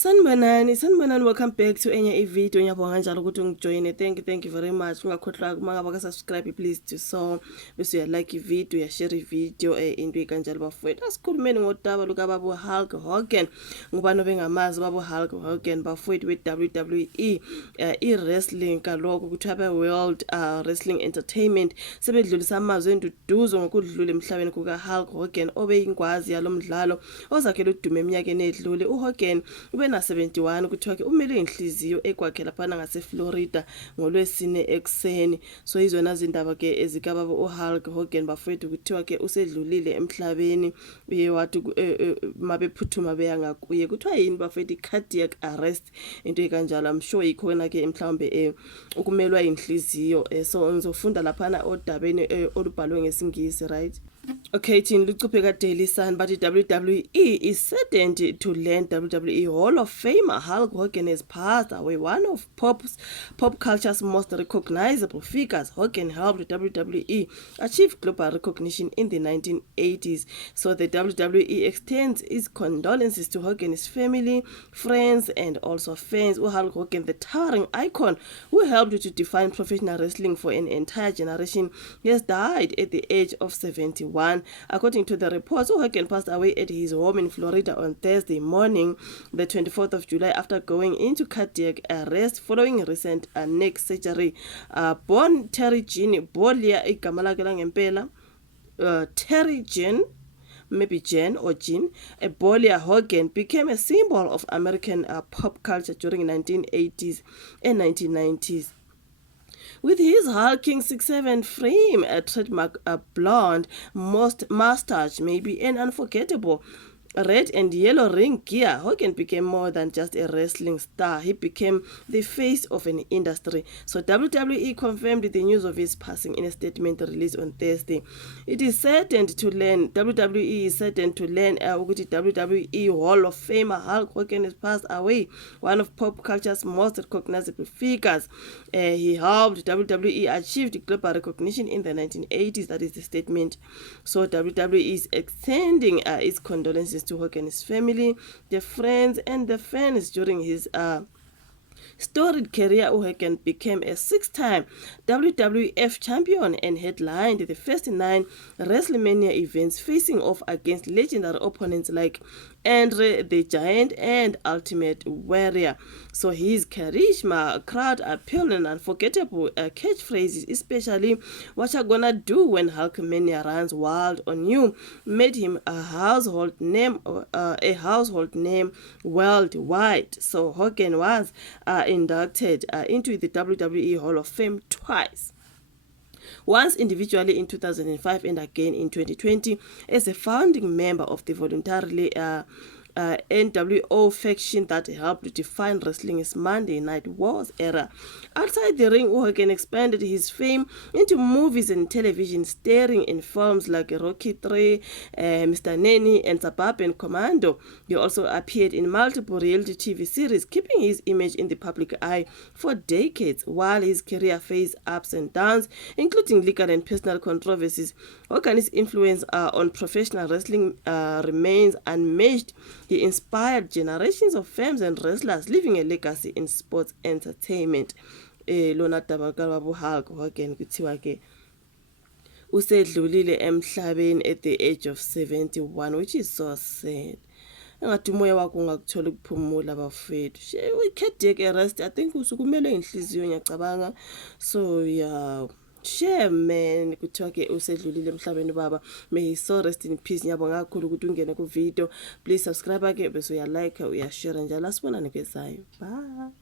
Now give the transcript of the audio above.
Sanibonani, welcome back to enye video. Ngiyabonga njalo ukuthi ungijoyine. Thank you very much. Ungakhohlwa mangaba ka subscribe, please do so. Bese uya like video, ya share video into kanjalo bafowethu. Asikhulumeni ngodaba luka baba Hulk Hogan. Ngubani obengamazi baba Hulk Hogan bafowethu we WWE wrestling kaloko kuthiwa World Wrestling Entertainment sebedlulisa amazwi enduduzo ngokudlula emhlabeni kuka Hulk Hogan obeyingwazi yalomdlalo ozakhela udume eminyakeni edlule. uHogan ube na 71 kuthiwa ke umele inhliziyo ekwakhe lapha ngase Florida ngolwesine ekseni. So izona izindaba ke ezikababa uHulk Hogan bafowethu kuthiwa ke usedlulile emhlabeni wathi mabephuthuma beya ngakuye kuthiwa yini bafowethu cardiac arrest into ekanjalo. I'm sure ikhona ke mhlawumbe ukumelwa inhliziyo. So ngizofunda lapha odabeni olubhalwe ngesingisi, right? Okay, Tin Lucupica Daily Sun, but WWE is certain to land WWE Hall of Famer Hulk Hogan has passed away, one of pop culture's most recognizable figures. Hogan helped WWE achieve global recognition in the 1980s. So the WWE extends its condolences to Hogan's family, friends, and also fans. Hulk Hogan, the towering icon who helped to define professional wrestling for an entire generation, has died at the age of 71. According to the reports, Hogan passed away at his home in Florida on Thursday morning, the 24th of July, after going into cardiac arrest following recent neck surgery. Born Terry Jean Bolia Terry Jean, maybe Jen or Jean, Bolia Hogan became a symbol of American pop culture during the 1980s and 1990s. With his hulking 6'7" frame, a trademark blonde mustache, maybe an unforgettable red and yellow ring gear, Hogan became more than just a wrestling star. He became the face of an industry. So WWE confirmed the news of his passing in a statement released on Thursday. It is certain to learn, WWE is certain to learn WWE Hall of Famer Hulk Hogan has passed away, one of pop culture's most recognizable figures. He helped WWE achieve global recognition in the 1980s. That is the statement. So WWE is extending its condolences to Hogan's family, the friends, and the fans during his storied career. Hogan became a 6-time WWF champion and headlined the first 9 WrestleMania events, facing off against legendary opponents like Andre the Giant and Ultimate Warrior. So his charisma, crowd appeal, and unforgettable catchphrases, especially "What you gonna do when Hulkmania runs wild on you," made him a household name worldwide. So Hogan was inducted into the WWE Hall of Fame twice. Once individually in 2005 and again in 2020 as a founding member of the voluntarily NWO faction that helped define wrestling's Monday Night Wars era. Outside the ring, Hogan expanded his fame into movies and television, starring in films like Rocky III, Mr. Nanny, and Suburban Commando. He also appeared in multiple reality TV series, keeping his image in the public eye for decades. While his career faced ups and downs, including legal and personal controversies, Hogan's influence on professional wrestling remains unmatched. He inspired generations of fans and wrestlers, leaving a legacy in sports entertainment. Lona tabakala babu Hulk Hogan kuthiwa ke usedlulile emhlabeni at the age of 71, which is so sad. Engathi umoya wakho ungakuthola ukuphumula bafethu. Cardiac arrest, I think usukumele inhliziyo ngiyacabanga. So yeah, share man kuthiwa ke usedlulile emhlabeni baba. May he so rest in peace. Ngiyabonga kakhulu ukuthi ungene ku video. Please subscribe ke bese uya like, uya share njalo. Asibonane kwezayo. Bye.